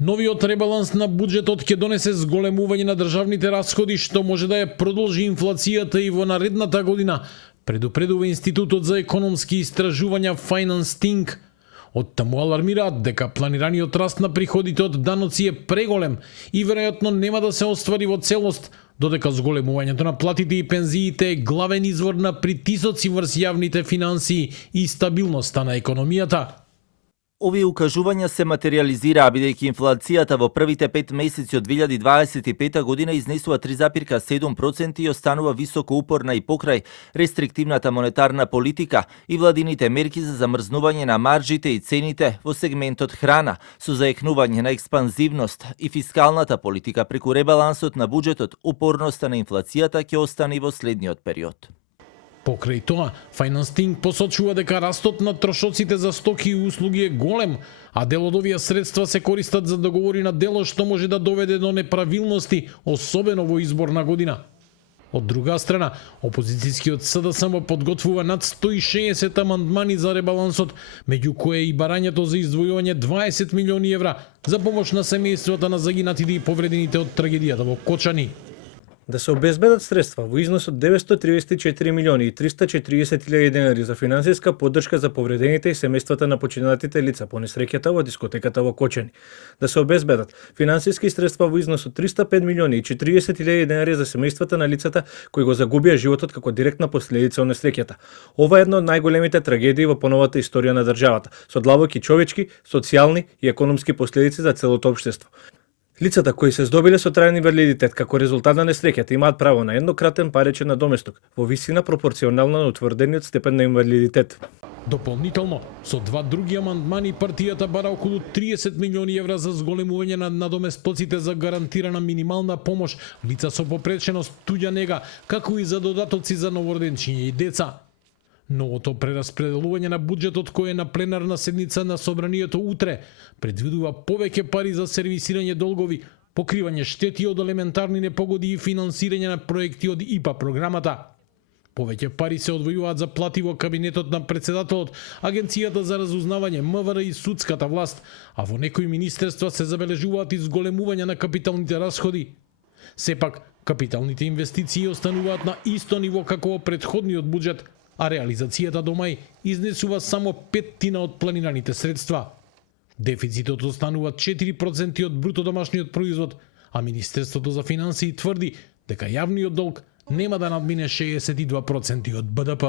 Новиот ребаланс на буџетот ќе донесе зголемување на државните расходи, што може да ја продолжи инфлацијата и во наредната година, предупредува Институтот за економски истражувања Finance Think. Оттаму алармираат дека планираниот раст на приходите од даноци е преголем и веројатно нема да се оствари во целост, додека зголемувањето на платите и пензиите е главен извор на притисоци врз јавните финансии и стабилноста на економијата. Овие укажувања се материализираа бидејќи инфлацијата во првите 5 месеци од 2025 година изнесува 3,7% и останува високо упорна и покрај рестриктивната монетарна политика и владините мерки за замрзнување на маржите и цените во сегментот храна, со заекнување на експанзивност и фискалната политика преку ребалансот на буџетот, упорноста на инфлацијата ќе остане и во следниот период. Покрај тоа, Finance Think посочува дека растот на трошоците за стоки и услуги е голем, а дел од овие средства се користат за договори на дело што може да доведе до неправилности, особено во изборна година. Од друга страна, опозицијскиот СДСМ подготвува над 160 амандмани за ребалансот, меѓу кои и барањето за издвојување 20 милиони евра за помош на семејствата на загинатите и повредените од трагедијата во Кочани. Да се обезбедат средства во износ од 934 милиони и 340 илјади денари за финансиска поддршка за повредените и семејствата на починатите лица по несреќата во дискотеката во Кочани. Да се обезбедат финансиски средства во износ од 305 милиони и 40 илјади денари за семејствата на лицата кои го загубија животот како директна последица од несреќата. Ова е една од најголемите трагедии во поновата историја на државата, со длабоки човечки, социјални и економски последици за целото општество. Лицата кои се здобиле со трајни инвалидитет како резултат на несреќата имаат право на еднократен паричен надоместок во висина пропорционална на утврдениот степен на инвалидитет. Дополнително, со два други амандмани партијата бара околу 30 милиони евра за зголемување на надоместоците за гарантирана минимална помош, лица со попреченост, туѓа нега, како и за додатоци за новороденчиња и деца. Новото прераспределување на буџетот кој е на пленарна седница на собранието утре предвидува повеќе пари за сервисирање долгови, покривање штети од елементарни непогоди и финансирање на проекти од ИПА програмата. Повеќе пари се одвојуваат за плати во кабинетот на председателот, Агенцијата за разузнавање, МВР и судската власт, а во некои министерства се забележуваат изголемување на капиталните расходи. Сепак, капиталните инвестиции остануваат на исто ниво како во претходниот буџет, а реализацијата до мај изнесува само 1/5 од планираните средства. Дефицитот останува 4% од бруто домашниот производ, а Министерството за финансии тврди дека јавниот долг нема да надмине 62% од БДП.